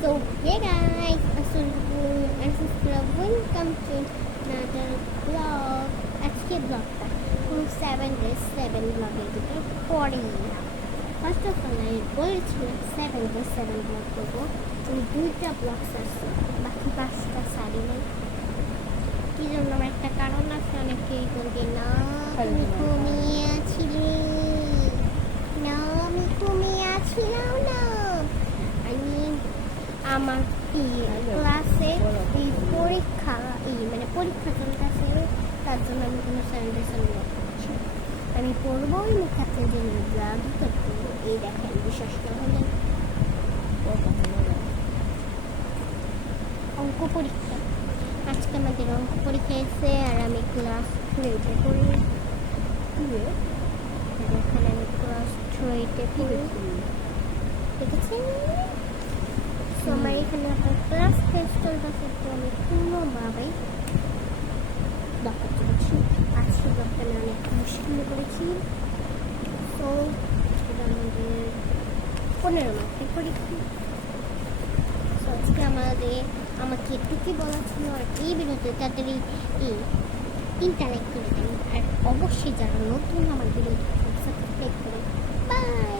So yeah guys, welcome to another vlog. আজকে ব্লগটা 7 days 7 ব্লগের ভিতরে পড়েই না। ফার্স্ট অফ অল আমি বলেছিলাম 7 days 7 ব্লগ করবো, আমি 2টা ব্লগ সারছি, বাকি 5টা সারি নাই। কি জন্য? আমার একটা কারণ আছে। অনেকেই বলবে না তুমি ঘুমিয়ে আছিলে, না আমি ঘুমিয়ে আছিলাম না। আমি আমার ক্লাসে এই পরীক্ষা মানে পরীক্ষা চলতেছে, তার জন্য আমি কোনো স্যানিটেশন ব্লগ করছি। আমি পড়বো ওই মুখাতে যে ব্লগই করতে। এই দেখেন, বিশ্বাস না হলে অঙ্ক পরীক্ষা। আজকে আমাদের অঙ্ক পরীক্ষা এসে আর আমি ক্লাস 3-তে পড়ি। দেখেন আমি ক্লাস 3-তে পড়ি, দেখেছেন? তো আমার এখানে আপনার ক্লাস টেস্ট চলতেছে, তো আমি কোনোভাবেই ব্লগ করতে পারছি। আজকে ব্লগটা আমি অনেক মুশকিল করেছি। তো এটা আমাদের 15 মার্কের পরীক্ষা। তো আজকে আমাকে এটুকুই বলা ছিল। আর এই ভিডিওতে তাড়াতাড়ি 3টা লাইক করে দেন, আর অবশ্যই যারা নতুন আমার ভিডিওটা সাবস্ক্রাইব করুন। বাই।